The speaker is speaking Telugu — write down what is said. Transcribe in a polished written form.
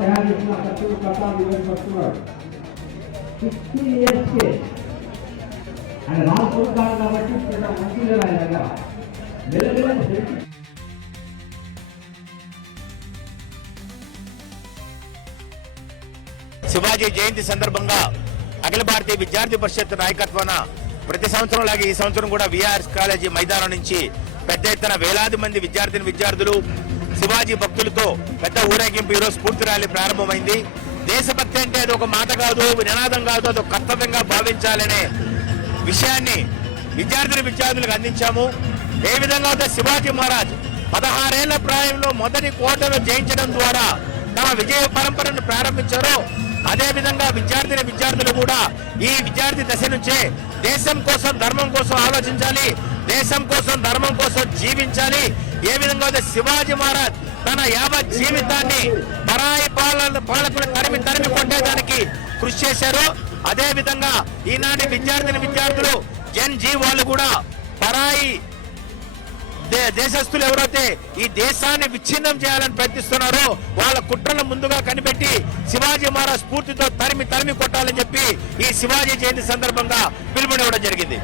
తయారు చేసిన శత్రువు కథాలు వివరిస్తున్నాడు 60 years ఆయన రాజులు కాదు కాబట్టి మంచిగా ఆయన శివాజీ జయంతి సందర్భంగా అఖిల భారతీయ విద్యార్థి పరిషత్ నాయకత్వాన ప్రతి సంవత్సరం లాగే ఈ సంవత్సరం కూడా విఆర్ఎస్ కాలేజీ మైదానం నుంచి పెద్ద ఎత్తున వేలాది మంది విద్యార్థులు శివాజీ భక్తులతో పెద్ద ఊరేగింపు ఈరోజు స్ఫూర్తి ర్యాలీ ప్రారంభమైంది. దేశభక్తి అంటే అది ఒక మాట కాదు, నినాదం కాదు, అది ఒక కర్తవ్యంగా భావించాలనే విషయాన్ని విద్యార్థులకు అందించాము. ఏ విధంగా అయితే శివాజీ మహారాజ్ 16 ఏళ్ల ప్రాయంలో మొదటి కోటను జయించడం ద్వారా తమ విజయ పరంపరను ప్రారంభించారో అదే విధంగా విద్యార్థులు కూడా ఈ విద్యార్థి దశ నుంచే దేశం కోసం ధర్మం కోసం ఆలోచించాలి, దేశం కోసం ధర్మం కోసం జీవించాలి. ఏ విధంగా అయితే శివాజీ మహారాజ్ తన యావత్ జీవితాన్ని పరాయి పాలకులు తరిమి కొట్టేదానికి కృషి చేశారు. అదే విధంగా ఈనాటి విద్యార్థులు జన్ జీ వాళ్ళు కూడా పరాయి దేశస్తులు ఎవరైతే ఈ దేశాన్ని విచ్ఛిన్నం చేయాలని ప్రయత్నిస్తున్నారో వాళ్ళ కుట్రలను ముందుగా కనిపెట్టి శివాజీ మహారాజ్ స్ఫూర్తితో తరిమి కొట్టాలని చెప్పి ఈ శివాజీ జయంతి సందర్భంగా పిలుపునివ్వడం జరిగింది.